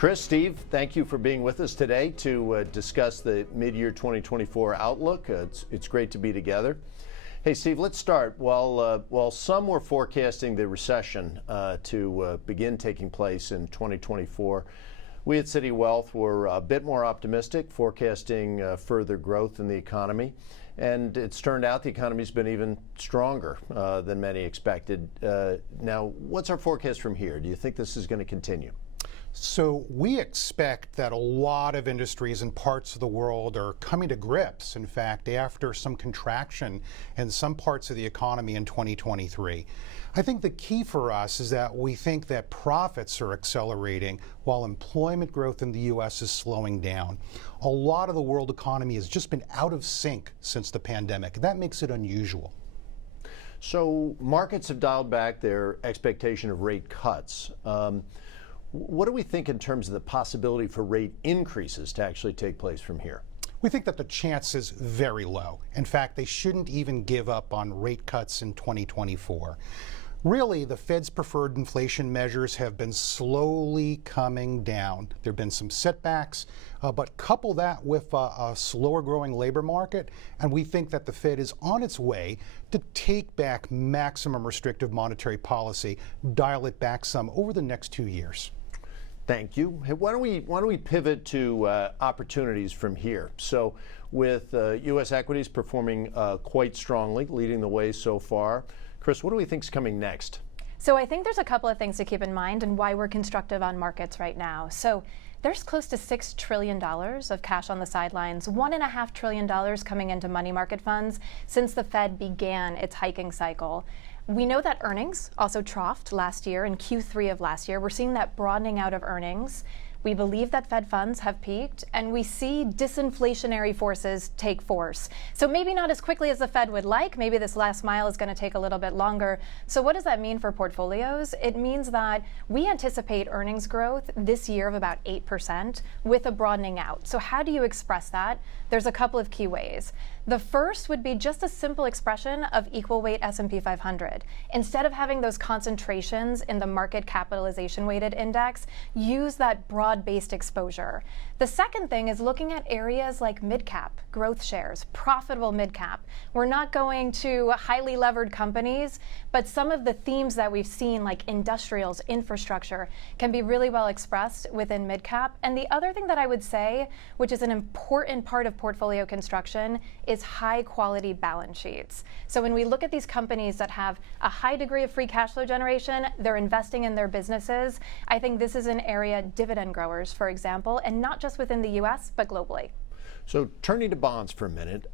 Chris, Steve, thank you for being with us today to discuss the mid-year 2024 outlook. It's great to be together. Hey, Steve, let's start. While some were forecasting the recession to begin taking place in 2024, we at Citi Wealth were a bit more optimistic, forecasting further growth in the economy. And it's turned out the economy's been even stronger than many expected. Now, what's our forecast from here? Do you think this is going to continue? So we expect that a lot of industries and parts of the world are coming to grips, in fact, after some contraction in some parts of the economy in 2023. I think the key for us is that we think that profits are accelerating while employment growth in the U.S. is slowing down. A lot of the world economy has just been out of sync since the pandemic. That makes it unusual. So markets have dialed back their expectation of rate cuts. What do we think in terms of the possibility for rate increases to actually take place from here? We think that the chance is very low. In fact, they shouldn't even give up on rate cuts in 2024. Really, the Fed's preferred inflation measures have been slowly coming down. There have been some setbacks, but couple that with a slower growing labor market, and we think that the Fed is on its way to take back maximum restrictive monetary policy, dial it back some over the next 2 years. Thank you. Hey, why don't we pivot to opportunities from here? So with U.S. equities performing quite strongly, leading the way so far, Chris, what do we think is coming next? So I think there's a couple of things to keep in mind and why we're constructive on markets right now. So there's close to $6 trillion of cash on the sidelines, $1.5 trillion coming into money market funds since the Fed began its hiking cycle. We know that earnings also troughed last year in Q3 of last year. We're seeing that broadening out of earnings. We believe that Fed funds have peaked, and we see disinflationary forces take force. So maybe not as quickly as the Fed would like. Maybe this last mile is going to take a little bit longer. So what does that mean for portfolios? It means that we anticipate earnings growth this year of about 8% with a broadening out. So how do you express that? There's a couple of key ways. The first would be just a simple expression of equal weight S&P 500. Instead of having those concentrations in the market capitalization weighted index, use that broad-based exposure. The second thing is looking at areas like mid-cap, growth shares, profitable mid-cap. We're not going to highly levered companies, but some of the themes that we've seen, like industrials, infrastructure, can be really well expressed within mid-cap. And the other thing that I would say, which is an important part of portfolio construction, is high quality balance sheets. So when we look at these companies that have a high degree of free cash flow generation, they're investing in their businesses. I think this is an area, dividend growers, for example, and not just within the US, but globally. So turning to bonds for a minute,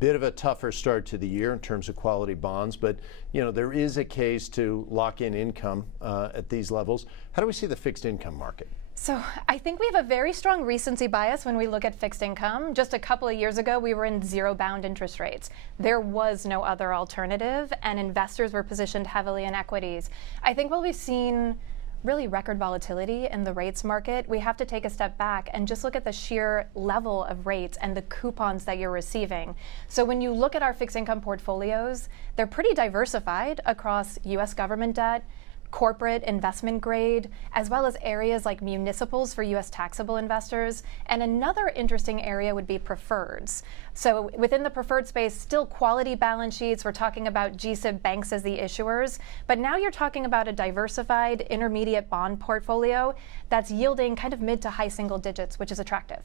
bit of a tougher start to the year in terms of quality bonds, but there is a case to lock in income at these levels. How do we see the fixed income market? So I think we have a very strong recency bias when we look at fixed income. Just a couple of years ago, we were in zero bound interest rates. There was no other alternative, and investors were positioned heavily in equities. I think while we've seen really record volatility in the rates market, we have to take a step back and just look at the sheer level of rates and the coupons that you're receiving. So when you look at our fixed income portfolios, they're pretty diversified across US government debt, corporate investment grade, as well as areas like municipals for U.S. taxable investors. And another interesting area would be preferreds. So within the preferred space, still quality balance sheets. We're talking about GSIB banks as the issuers. But now you're talking about a diversified intermediate bond portfolio that's yielding kind of mid to high single digits, which is attractive.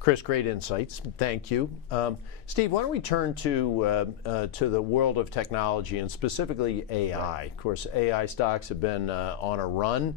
Chris, great insights. Thank you. Steve, why don't we turn to the world of technology and specifically AI? Of course, AI stocks have been on a run.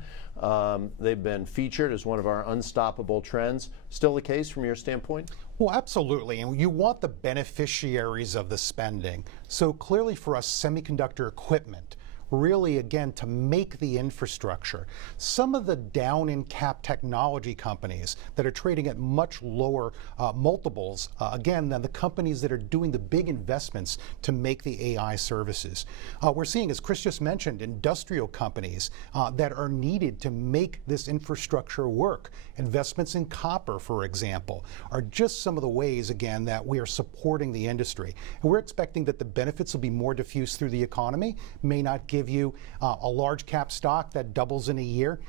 They've been featured as one of our unstoppable trends. Still the case from your standpoint? Well, absolutely. And you want the beneficiaries of the spending. So clearly for us, semiconductor equipment, really, again, to make the infrastructure. Some of the down in cap technology companies that are trading at much lower multiples, again, than the companies that are doing the big investments to make the AI services. We're seeing, as Chris just mentioned, industrial companies that are needed to make this infrastructure work. Investments in copper, for example, are just some of the ways, again, that we are supporting the industry. And we're expecting that the benefits will be more diffuse through the economy, may not give give you a large cap stock that doubles in a year,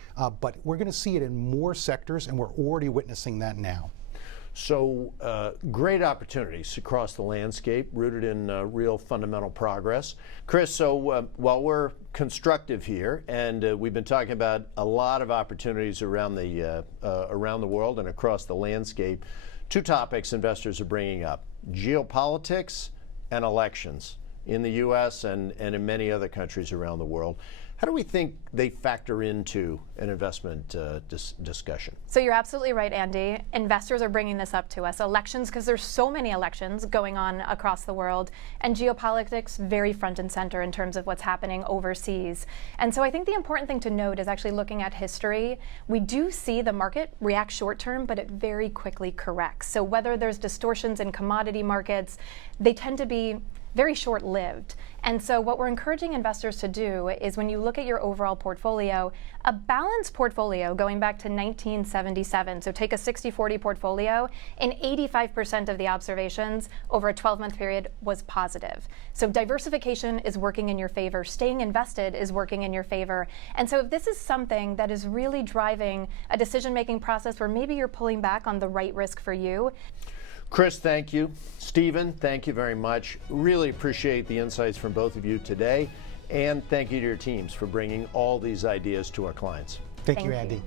but we're going to see it in more sectors, and we're already witnessing that now. So great opportunities across the landscape, rooted in real fundamental progress. Chris, so while we're constructive here, and we've been talking about a lot of opportunities around the world and across the landscape, two topics investors are bringing up: geopolitics and elections in the U.S. and in many other countries around the world. How do we think they factor into an investment discussion? So you're absolutely right, Andy. Investors are bringing this up to us. Elections, because there's so many elections going on across the world, and geopolitics very front and center in terms of what's happening overseas. And so I think the important thing to note is actually looking at history. We do see the market react short term, but it very quickly corrects. So whether there's distortions in commodity markets, they tend to be very short-lived. And so what we're encouraging investors to do is, when you look at your overall portfolio, a balanced portfolio going back to 1977, so take a 60-40 portfolio, and 85% of the observations over a 12-month period was positive. So diversification is working in your favor, staying invested is working in your favor. And so if this is something that is really driving a decision-making process where maybe you're pulling back on the right risk for you. Chris, thank you. Stephen, thank you very much. Really appreciate the insights from both of you today. And thank you to your teams for bringing all these ideas to our clients. Thank you, Andy.